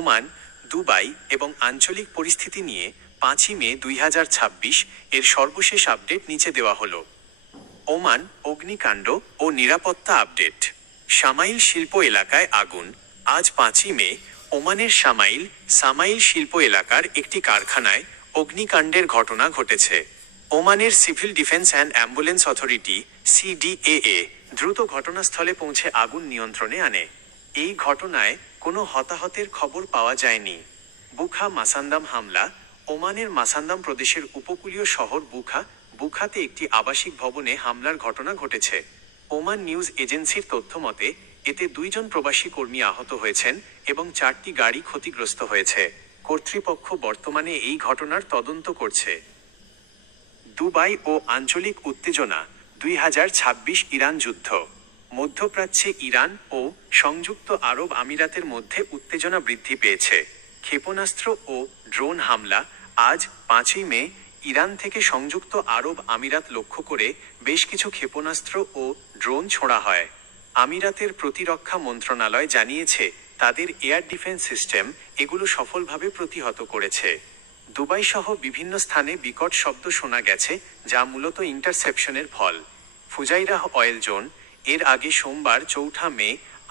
Oman, Dubai এবং আঞ্চলিক পরিস্থিতি নিয়ে 5ই মে 2026 এর সর্বশেষ আপডেট নিচে দেওয়া হলো। ওমান অগ্নিকাণ্ড ও নিরাপত্তা আপডেট। সামাইল শিল্প এলাকায় আগুন। আজ 5ই মে ওমানের সামাইল শিল্প এলাকার একটি কারখানায় অগ্নিকাণ্ডের ঘটনা ঘটেছে। ওমানের civil defence and ambulance authority CDAA দ্রুত ঘটনাস্থলে পৌঁছে আগুন নিয়ন্ত্রণে আনে। এই ঘটনায় কোনো হতাহতের খবর পাওয়া যায়নি। বুখা মাসান্দাম হামলা। ওমানের মাসান্দাম প্রদেশের উপকূলীয় শহর বুখাতে একটি আবাসিক ভবনে হামলার ঘটনা ঘটেছে। ওমান নিউজ এজেন্সির তথ্য মতে এতে 2 জন প্রবাসী কর্মী আহত হয়েছেন এবং 4টি গাড়ি ক্ষতিগ্রস্ত হয়েছে। কর্তৃপক্ষ বর্তমানে এই ঘটনার তদন্ত করছে। দুবাই ও আঞ্চলিক উত্তেজনা। 2026 ইরান যুদ্ধ। মধ্যপ্রাচ্যে ইরান ও সংযুক্ত আরব আমিরাতের মধ্যে উত্তেজনা বৃদ্ধি পেয়েছে। ক্ষেপণাস্ত্র ও ড্রোন হামলা। আজ 5ই মে ইরান থেকে সংযুক্ত আরব আমিরাত লক্ষ্য করে বেশ কিছু ক্ষেপণাস্ত্র ও ড্রোন ছোড়া হয়। আমিরাতের প্রতিরক্ষা মন্ত্রণালয় জানিয়েছে তাদের এয়ার ডিফেন্স সিস্টেম এগুলো সফলভাবে প্রতিহত করেছে। দুবাই সহ বিভিন্ন স্থানে বিকট শব্দ শোনা গেছে, যা মূলত ইন্টারসেপশনের ফল। Fujairah oil zone. এর আগে সোমবার 4 মে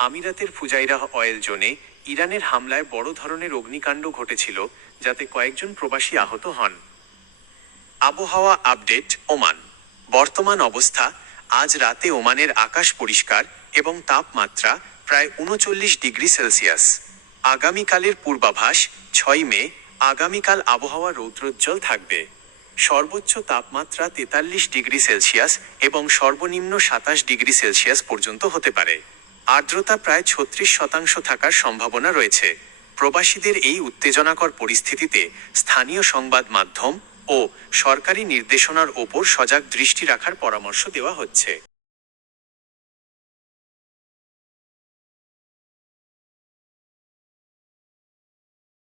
আমিরাতের ফুজাইরাহ অয়েল জোনে ইরানের হামলায় বড় ধরনের অগ্নিকাণ্ড ঘটেছিল, যাতে কয়েকজন প্রবাসী আহত হন। আবহাওয়া আপডেট। ওমান বর্তমান অবস্থা। আজ রাতে ওমানের আকাশ পরিষ্কার এবং তাপমাত্রা প্রায় 39 ডিগ্রি সেলসিয়াস। আগামীকালের পূর্বাভাস। 6 মে আগামীকাল আবহাওয়া রৌদ্রোজ্জ্বল থাকবে। সর্বোচ্চ তাপমাত্রা 43 ডিগ্রি সেলসিয়াস এবং সর্বনিম্ন 27 ডিগ্রি সেলসিয়াস পর্যন্ত হতে পারে। আর্দ্রতা প্রায় 36% থাকার সম্ভাবনা রয়েছে। প্রবাসীদের এই উত্তেজনাকর পরিস্থিতিতে স্থানীয় সংবাদ মাধ্যম ও সরকারি নির্দেশনার ওপর সজাগ দৃষ্টি রাখার পরামর্শ দেওয়া হচ্ছে।